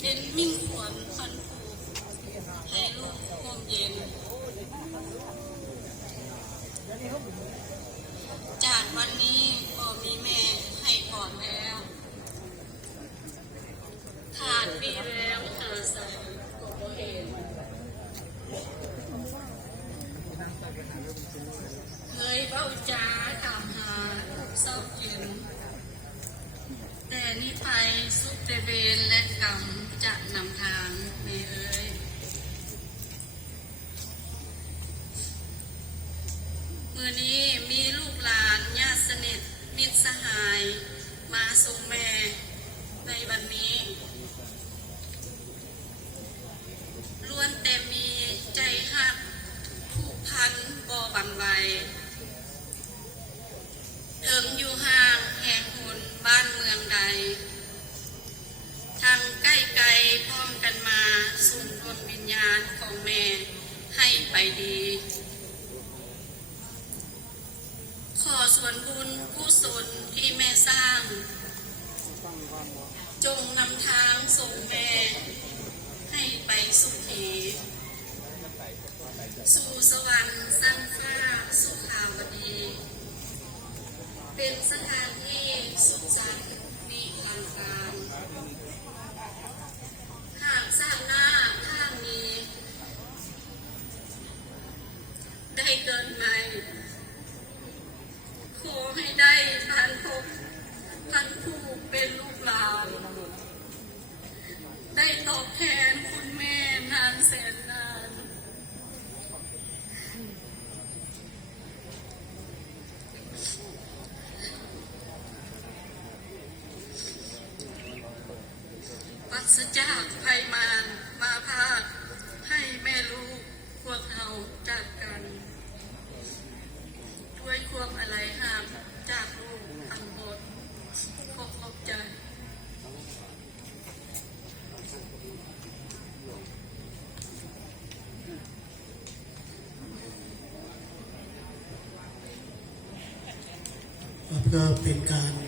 เป็นมิ่งขวัญพันผูกให้ลูกห่มเย็นจากวันนี้พ่อมีแม่ให้ก่อนแล้วขาดปีแล้วหาใส่ก็เห็นเคยเบ้าจ้าถามหาเศร้าเย็นแต่นิภัยสุขแต่เวรและกรรมจะนำทางแม่เอ๋ยมื้อนี้มีลูกหลานญาติสนิทมิตรสหายมาส่งแม่ในวันนี้ล้วนแต่มีใจหักผูกพันบ่บั่นไหวถึงอยู่ห่างแห่งหนบ้านเมืองใดทางใกล้ไกลพร้อมกันมาส่งดวงวิญญาณของแม่ให้ไปดีขอส่วนบุญกุศลที่แม่สร้างจงนำทางส่งแม่ให้ไปสุขีสู่สวรรค์สั้นฟ้าสุขาวดีเป็นสถานที่สุขสันต์นิรันดร์การหากสร้างหน้าข้างนี้ได้เกินใหม่ขอให้ได้พันพบพันผู้เป็นลูกหลานได้ตอบแทนคุณแม่นานแสนนานปราศจากภัยมารมาพาดให้แม่ลูกพวกเราจากกันด้วยความอะไรห้ามจากลูกทั้งหมดขอบใจก็เป็นการ